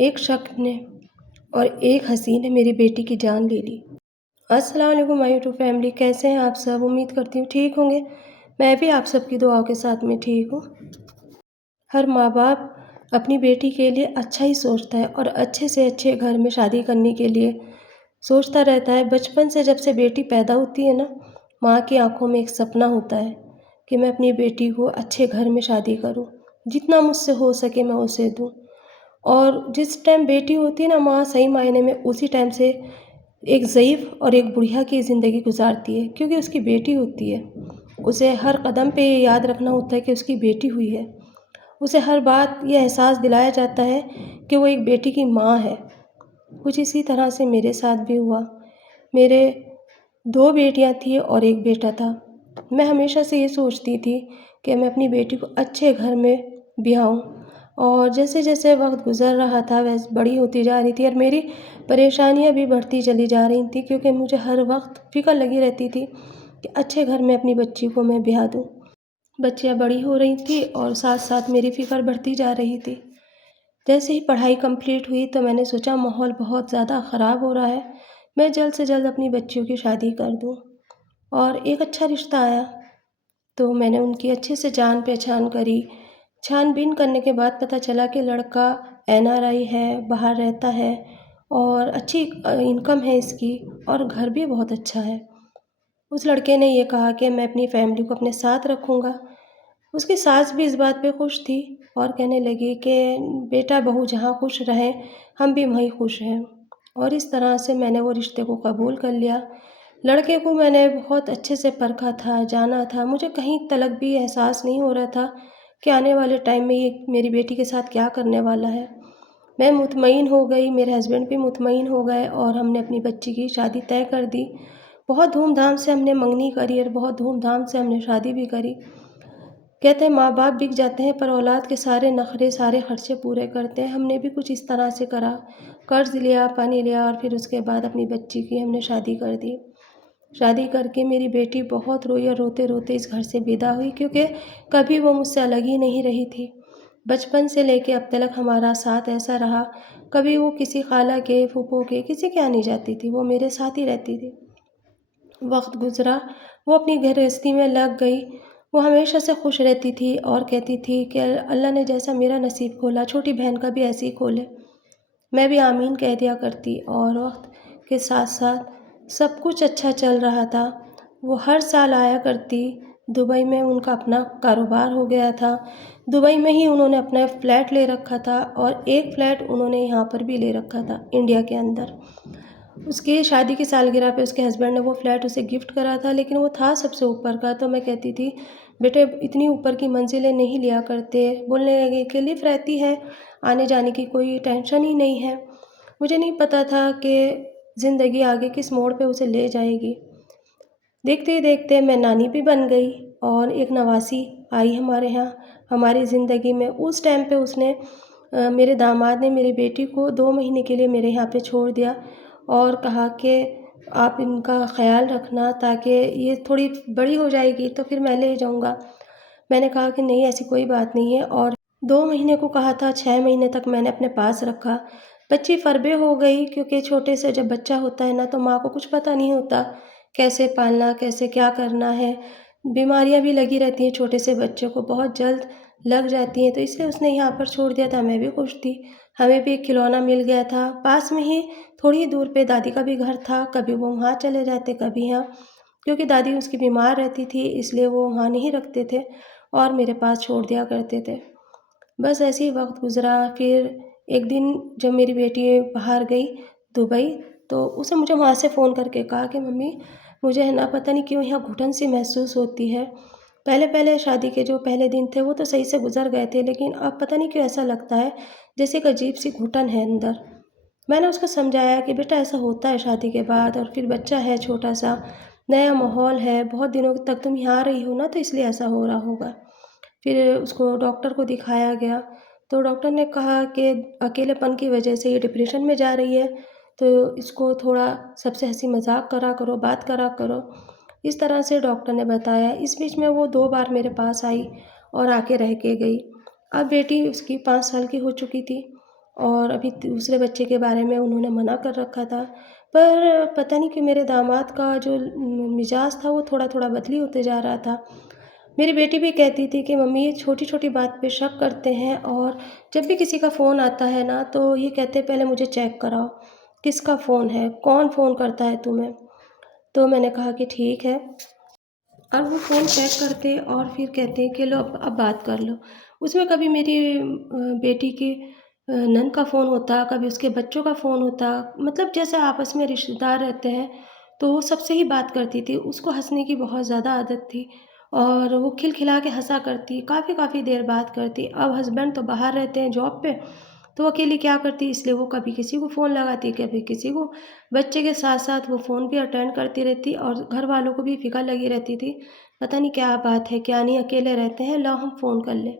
एक शख्स ने और एक हँसी ने मेरी बेटी की जान ले ली। अस्सलाम वालेकुम माय यूट्यूब फैमिली, कैसे हैं आप सब? उम्मीद करती हूँ ठीक होंगे। मैं भी आप सबकी दुआओं के साथ में ठीक हूँ। हर माँ-बाप अपनी बेटी के लिए अच्छा ही सोचता है और अच्छे से अच्छे घर में शादी करने के लिए सोचता रहता है। बचपन से जब से बेटी पैदा होती है ना, माँ की आँखों में एक सपना होता है कि मैं अपनी बेटी को अच्छे घर में शादी करूँ। जितना मुझसे हो सके मैं उसे दूँ। और जिस टाइम बेटी होती है ना, माँ सही मायने में उसी टाइम से एक ज़ईफ़ और एक बुढ़िया की ज़िंदगी गुजारती है, क्योंकि उसकी बेटी होती है। उसे हर कदम पे ये याद रखना होता है कि उसकी बेटी हुई है। उसे हर बात ये एहसास दिलाया जाता है कि वो एक बेटी की माँ है। कुछ इसी तरह से मेरे साथ भी हुआ। मेरे 2 बेटियाँ थीं और 1 बेटा था। मैं हमेशा से ये सोचती थी कि मैं अपनी बेटी को अच्छे घर में ब्याऊँ, और जैसे-जैसे वक़्त गुज़र रहा था वैसे बड़ी होती जा रही थी और मेरी परेशानियाँ भी बढ़ती चली जा रही थी, क्योंकि मुझे हर वक़्त फ़िक्र लगी रहती थी कि अच्छे घर में अपनी बच्ची को मैं ब्याह दूँ। बच्चियाँ बड़ी हो रही थी और साथ-साथ मेरी फ़िक्र बढ़ती जा रही थी। जैसे ही पढ़ाई कंप्लीट हुई तो मैंने सोचा माहौल बहुत ज़्यादा ख़राब हो रहा है, मैं जल्द से जल्द अपनी बच्चियों की शादी कर दूँ। और एक अच्छा रिश्ता आया, तो मैंने उनकी अच्छे से जान पहचान करी। छानबीन करने के बाद पता चला कि लड़का एनआरआई है, बाहर रहता है और अच्छी इनकम है इसकी और घर भी बहुत अच्छा है। उस लड़के ने ये कहा कि मैं अपनी फैमिली को अपने साथ रखूँगा। उसकी सास भी इस बात पे खुश थी और कहने लगी कि बेटा बहू जहाँ खुश रहें, हम भी वहीं खुश हैं। और इस तरह से मैंने वो रिश्ते को कबूल कर लिया। लड़के को मैंने बहुत अच्छे से परखा था, जाना था। मुझे कहीं तलक भी एहसास नहीं हो रहा था कि आने वाले टाइम में ये मेरी बेटी के साथ क्या करने वाला है। मैं मुतमईन हो गई, मेरे हस्बैंड भी मुतमईन हो गए और हमने अपनी बच्ची की शादी तय कर दी। बहुत धूमधाम से हमने मंगनी करी और बहुत धूमधाम से हमने शादी भी करी। कहते हैं माँ-बाप बिक जाते हैं पर औलाद के सारे नखरे, सारे खर्चे पूरे करते हैं। हमने भी कुछ इस तरह से करा, कर्ज़ लिया, पानी लिया और फिर उसके बाद अपनी बच्ची की हमने शादी कर दी। शादी करके मेरी बेटी बहुत रोई और रोते-रोते इस घर से विदा हुई, क्योंकि कभी वो मुझसे अलग ही नहीं रही थी। बचपन से लेके अब तक हमारा साथ ऐसा रहा, कभी वो किसी खाला के, फूफो के, किसी के यहाँ नहीं जाती थी, वो मेरे साथ ही रहती थी। वक़्त गुज़रा, वो अपनी गृहस्थी में लग गई। वो हमेशा से खुश रहती थी और कहती थी कि अल्लाह ने जैसा मेरा नसीब खोला, छोटी बहन का भी ऐसे ही खोले। मैं भी आमीन कह दिया करती और वक़्त के साथ-साथ सब कुछ अच्छा चल रहा था। वो हर साल आया करती। दुबई में उनका अपना कारोबार हो गया था। दुबई में ही उन्होंने अपना फ्लैट ले रखा था और एक फ्लैट उन्होंने यहाँ पर भी ले रखा था, इंडिया के अंदर। उसकी शादी की सालगिरह पे उसके हस्बैंड ने वो फ्लैट उसे गिफ्ट करा था, लेकिन वो था सबसे ऊपर का। तो मैं कहती थी, बेटे इतनी ऊपर की मंजिलें नहीं लिया करते। बोलने लगे कि लिफ्ट रहती है, आने जाने की कोई टेंशन ही नहीं है। मुझे नहीं पता था कि ज़िंदगी आगे किस मोड़ पे उसे ले जाएगी। देखते ही देखते मैं नानी भी बन गई और एक नवासी आई हमारे यहाँ, हमारी ज़िंदगी में। उस टाइम पे उसने मेरे दामाद ने मेरी बेटी को 2 महीने के लिए मेरे यहाँ पे छोड़ दिया और कहा कि आप इनका ख़्याल रखना, ताकि ये थोड़ी बड़ी हो जाएगी तो फिर मैं ले जाऊँगा। मैंने कहा कि नहीं, ऐसी कोई बात नहीं है, और 2 महीने को कहा था, 6 महीने तक मैंने अपने पास रखा। बच्ची फ़रबे हो गई, क्योंकि छोटे से जब बच्चा होता है ना तो माँ को कुछ पता नहीं होता, कैसे पालना, कैसे क्या करना है। बीमारियाँ भी लगी रहती हैं, छोटे से बच्चों को बहुत जल्द लग जाती हैं, तो इसलिए उसने यहाँ पर छोड़ दिया था। मैं भी खुश थी, हमें भी एक खिलौना मिल गया था। पास में ही थोड़ी ही दूर पे दादी का भी घर था, कभी वो वहाँ चले जाते, कभी यहाँ, क्योंकि दादी उसकी बीमार रहती थी इसलिए वो वहाँ नहीं रखते थे और मेरे पास छोड़ दिया करते थे। बस ऐसे ही वक़्त गुज़रा। फिर एक दिन जब मेरी बेटी बाहर गई दुबई, तो उसने मुझे वहाँ से फ़ोन करके कहा कि मम्मी, मुझे है ना पता नहीं क्यों यहाँ घुटन सी महसूस होती है। पहले-पहले शादी के जो पहले दिन थे वो तो सही से गुज़र गए थे, लेकिन अब पता नहीं क्यों ऐसा लगता है जैसे एक अजीब-सी घुटन है अंदर। मैंने उसको समझाया कि बेटा ऐसा होता है शादी के बाद, और फिर बच्चा है छोटा-सा, नया माहौल है, बहुत दिनों तक तुम यहाँ रही हो ना तो इसलिए ऐसा हो रहा होगा। फिर उसको डॉक्टर को दिखाया गया, तो डॉक्टर ने कहा कि अकेलेपन की वजह से ये डिप्रेशन में जा रही है, तो इसको थोड़ा सबसे हँसी मज़ाक करा करो, बात करा करो। इस तरह से डॉक्टर ने बताया। इस बीच में वो 2 बार मेरे पास आई और आके रह के गई। अब बेटी उसकी 5 साल की हो चुकी थी और अभी दूसरे बच्चे के बारे में उन्होंने मना कर रखा था। पर पता नहीं कि मेरे दामाद का जो मिजाज था वो थोड़ा-थोड़ा बदली होते जा रहा था। मेरी बेटी भी कहती थी कि मम्मी ये छोटी-छोटी बात पे शक करते हैं और जब भी किसी का फ़ोन आता है ना तो ये कहते हैं पहले मुझे चेक कराओ, किसका फ़ोन है? कौन फ़ोन करता है तुम्हें? तो मैंने कहा कि ठीक है। अब वो फ़ोन चेक करते और फिर कहते हैं कि लो अब बात कर लो। उसमें कभी मेरी बेटी की नंद का फ़ोन होता, कभी उसके बच्चों का फ़ोन होता, मतलब जैसे आपस में रिश्तेदार रहते हैं, तो वो सबसे ही बात करती थी। उसको हँसने की बहुत ज़्यादा आदत थी और वो खिलखिला के हँसा करती, काफ़ी देर बात करती। अब हस्बैंड तो बाहर रहते हैं जॉब पे, तो अकेली क्या करती, इसलिए वो कभी किसी को फ़ोन लगाती, कभी किसी को। बच्चे के साथ-साथ वो फ़ोन भी अटेंड करती रहती और घर वालों को भी फ़िक्र लगी रहती थी, पता नहीं क्या बात है, क्या नहीं, अकेले रहते हैं, लाओ हम फ़ोन कर लें।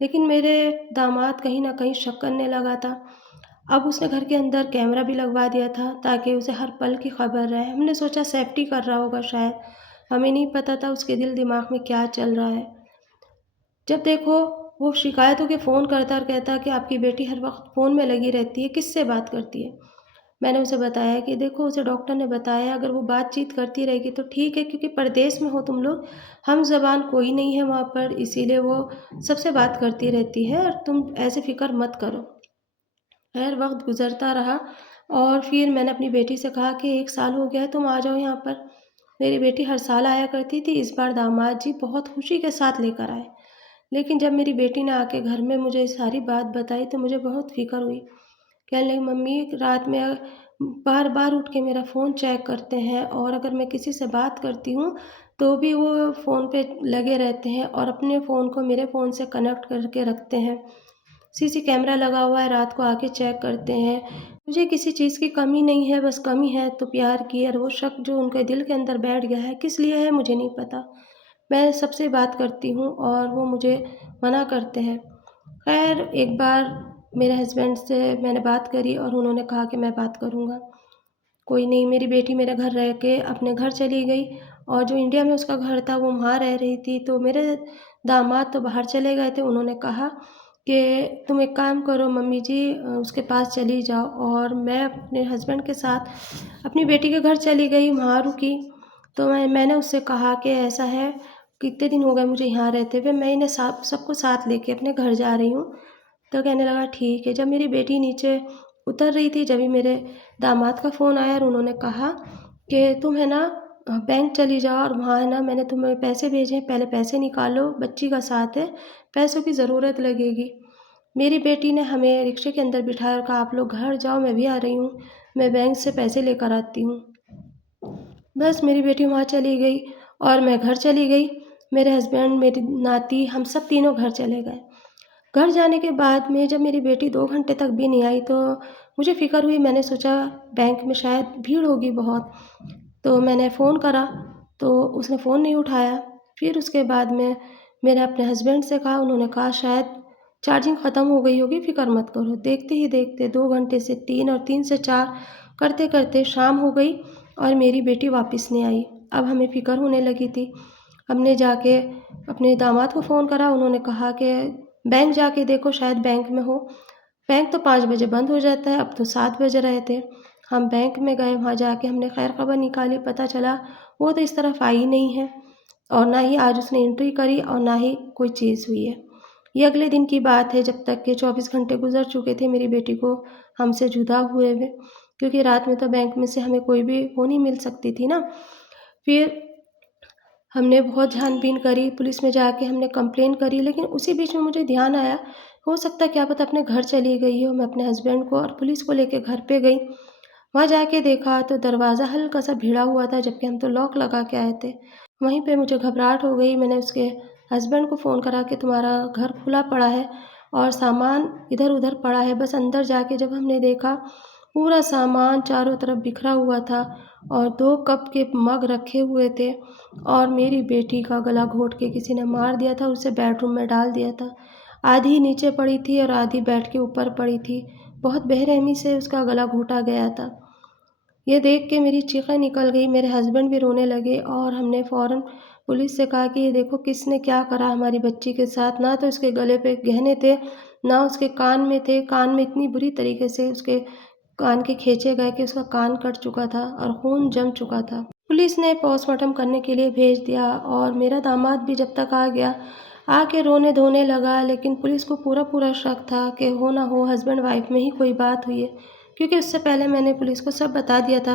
लेकिन मेरे दामाद कहीं न कहीं शक करने लगा था। अब उसने घर के अंदर कैमरा भी लगवा दिया था ताकि उसे हर पल की खबर रहे। हमने सोचा सेफ्टी कर रहा होगा शायद, हमें नहीं पता था उसके दिल-दिमाग में क्या चल रहा है। जब देखो वो शिकायत के फ़ोन करता और कहता कि आपकी बेटी हर वक़्त फ़ोन में लगी रहती है, किससे बात करती है? मैंने उसे बताया कि देखो उसे डॉक्टर ने बताया अगर वो बातचीत करती रहेगी तो ठीक है क्योंकि परदेश में हो तुम लोग, हम ज़बान कोई नहीं है वहाँ पर इसीलिए वो सबसे बात करती रहती है और तुम ऐसे फ़िक्र मत करो। खैर वक़्त गुज़रता रहा और फिर मैंने अपनी बेटी से कहा कि 1 साल हो गया है तुम आ जाओ यहाँ पर। मेरी बेटी हर साल आया करती थी, इस बार दामाद जी बहुत खुशी के साथ लेकर आए। लेकिन जब मेरी बेटी ने आके घर में मुझे सारी बात बताई तो मुझे बहुत फ़िक्र हुई। कहने लगी मम्मी रात में बार-बार उठ के मेरा फ़ोन चेक करते हैं और अगर मैं किसी से बात करती हूँ, तो भी वो फ़ोन पे लगे रहते हैं और अपने फ़ोन को मेरे फ़ोन से कनेक्ट करके रखते हैं। सीसी कैमरा लगा हुआ है, रात को आके चेक करते हैं। मुझे किसी चीज़ की कमी नहीं है, बस कमी है तो प्यार की और वो शक जो उनके दिल के अंदर बैठ गया है, किस लिए है मुझे नहीं पता। मैं सबसे बात करती हूँ और वो मुझे मना करते हैं। खैर एक बार मेरे हस्बैंड से मैंने बात करी और उन्होंने कहा कि मैं बात करूँगा। कोई नहीं मेरी बेटी मेरे घर रह के अपने घर चली गई और जो इंडिया में उसका घर था वो वहाँ रह रही थी। तो मेरे दामाद तो बाहर चले गए थे। उन्होंने कहा कि तुम एक काम करो मम्मी जी उसके पास चली जाओ और मैं अपने हस्बैंड के साथ अपनी बेटी के घर चली गई, वहाँ रुकी। तो मैंने उससे कहा कि ऐसा है, कितने दिन हो गए मुझे यहाँ रहते हुए, मैं इन्हें सबको साथ लेके अपने घर जा रही हूँ। तो कहने लगा ठीक है। जब मेरी बेटी नीचे उतर रही थी जभी मेरे दामाद का फ़ोन आया और उन्होंने कहा कि तुम है ना बैंक चली जाओ और वहाँ है ना मैंने तुम्हें पैसे भेजे हैं, पहले पैसे निकालो, बच्ची का साथ है, पैसों की ज़रूरत लगेगी। मेरी बेटी ने हमें रिक्शे के अंदर बिठाया और कहा आप लोग घर जाओ मैं भी आ रही हूँ, मैं बैंक से पैसे लेकर आती हूँ। बस मेरी बेटी वहाँ चली गई और मैं घर चली गई। मेरे हस्बैंड, मेरी नाती, हम सब तीनों घर चले गए। घर जाने के बाद में जब मेरी बेटी 2 घंटे तक भी नहीं आई तो मुझे फ़िक्र हुई। मैंने सोचा बैंक में शायद भीड़ होगी बहुत, तो मैंने फ़ोन करा तो उसने फ़ोन नहीं उठाया। फिर उसके बाद में मैंने अपने हस्बैंड से कहा, उन्होंने कहा शायद चार्जिंग ख़त्म हो गई होगी, फ़िक्र मत करो। देखते ही देखते 2 घंटे से 3 और 3 से 4 करते-करते शाम हो गई और मेरी बेटी वापस नहीं आई। अब हमें फ़िक्र होने लगी थी। हमने जाके अपने दामाद को फ़ोन करा, उन्होंने कहा कि बैंक जाके देखो शायद बैंक में हो। बैंक तो 5 बजे बंद हो जाता है, अब तो 7 बज रहे थे। हम बैंक में गए, वहाँ जाके हमने खैर खबर निकाली, पता चला वो तो इस तरफ आई नहीं है और ना ही आज उसने एंट्री करी और ना ही कोई चीज़ हुई है। ये अगले दिन की बात है जब तक के 24 घंटे गुज़र चुके थे मेरी बेटी को हमसे जुदा हुए हुए, क्योंकि रात में तो बैंक में से हमें कोई भी वो नहीं मिल सकती थी ना। फिर हमने बहुत छानबीन करी, पुलिस में जाके हमने कंप्लेन करी, लेकिन उसी बीच में मुझे ध्यान आया, हो सकता है क्या पता अपने घर चली गई हो। मैं अपने हस्बैंड को और पुलिस को लेके घर पे गई। वहाँ जाके देखा तो दरवाज़ा हल्का-सा भिड़ा हुआ था, जबकि हम तो लॉक लगा के आए थे। वहीं पे मुझे घबराहट हो गई, मैंने उसके हस्बैंड को फ़ोन करा कि तुम्हारा घर खुला पड़ा है और सामान इधर-उधर पड़ा है। बस अंदर जाके जब हमने देखा, पूरा सामान चारों तरफ बिखरा हुआ था और 2 कप के मग रखे हुए थे और मेरी बेटी का गला घोंट के किसी ने मार दिया था, उसे बेडरूम में डाल दिया था। आधी नीचे पड़ी थी और आधी बेड के ऊपर पड़ी थी। बहुत बेरहमी से उसका गला घोंटा गया था। ये देख के मेरी चीखें निकल गई, मेरे हस्बैंड भी रोने लगे और हमने फ़ौरन पुलिस से कहा कि ये देखो किसने क्या करा हमारी बच्ची के साथ। ना तो इसके गले पे गहने थे, ना उसके कान में थे, कान में इतनी बुरी तरीके से उसके कान के खींचे गए कि उसका कान कट चुका था और खून जम चुका था। पुलिस ने पोस्टमार्टम करने के लिए भेज दिया और मेरा दामाद भी जब तक आ गया, आके रोने-धोने लगा, लेकिन पुलिस को पूरा शक था कि हो ना हो हस्बैंड वाइफ में ही कोई बात हुई है। क्योंकि उससे पहले मैंने पुलिस को सब बता दिया था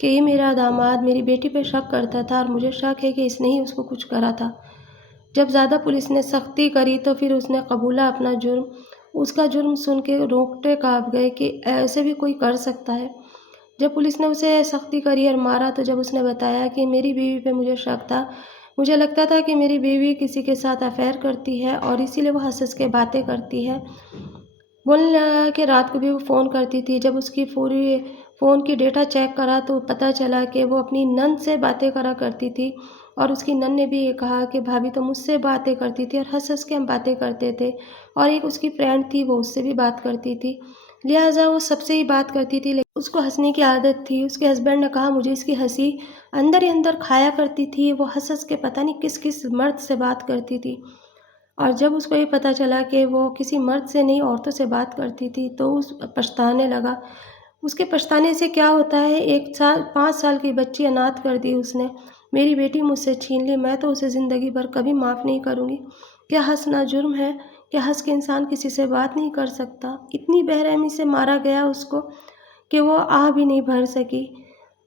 कि ये मेरा दामाद मेरी बेटी पे शक करता था और मुझे शक है कि इसने ही उसको कुछ करा था। जब ज़्यादा पुलिस ने सख्ती करी तो फिर उसने कबूला अपना जुर्म। उसका जुर्म सुन के रोंगटे काँप गए कि ऐसे भी कोई कर सकता है। जब पुलिस ने उसे सख्ती करी और मारा तो जब उसने बताया कि मेरी बीवी पे मुझे शक था, मुझे लगता था कि मेरी बीवी किसी के साथ अफ़ेयर करती है और इसीलिए वो हँस-हँस के बातें करती है। बोलने लगा कि रात को भी वो फ़ोन करती थी। जब उसकी पूरी फ़ोन की डेटा चेक करा तो पता चला कि वो अपनी नंद से बातें करा करती थी और उसकी नंद ने भी ये कहा कि भाभी तो मुझसे बातें करती थी और हँस-हँस के हम बातें करते थे। और एक उसकी फ्रेंड थी, वो उससे भी बात करती थी। लिहाज़ा वो सबसे ही बात करती थी, लेकिन उसको हँसने की आदत थी। उसके हस्बैंड ने कहा मुझे इसकी हँसी अंदर ही अंदर खाया करती थी। वो हँस-हँस के पता नहीं किस-किस मर्द से बात करती थी। और जब उसको ये पता चला कि वो किसी मर्द से नहीं औरतों से बात करती थी तो उस पछताने लगा। उसके पछताने से क्या होता है, 5 साल की बच्ची अनाथ कर दी उसने। मेरी बेटी मुझसे छीन ली, मैं तो उसे ज़िंदगी भर कभी माफ़ नहीं करूँगी। क्या हँसना जुर्म है? क्या हँस के इंसान किसी से बात नहीं कर सकता? इतनी बेरहमी से मारा गया उसको कि वो आह भी नहीं भर सकी।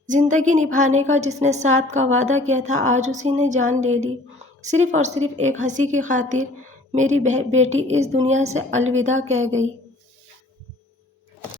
ज़िंदगी निभाने का जिसने साथ का वादा किया था, आज उसी ने जान ले ली। सिर्फ़ और सिर्फ़ एक हँसी की खातिर मेरी बेटी इस दुनिया से अलविदा कह गई।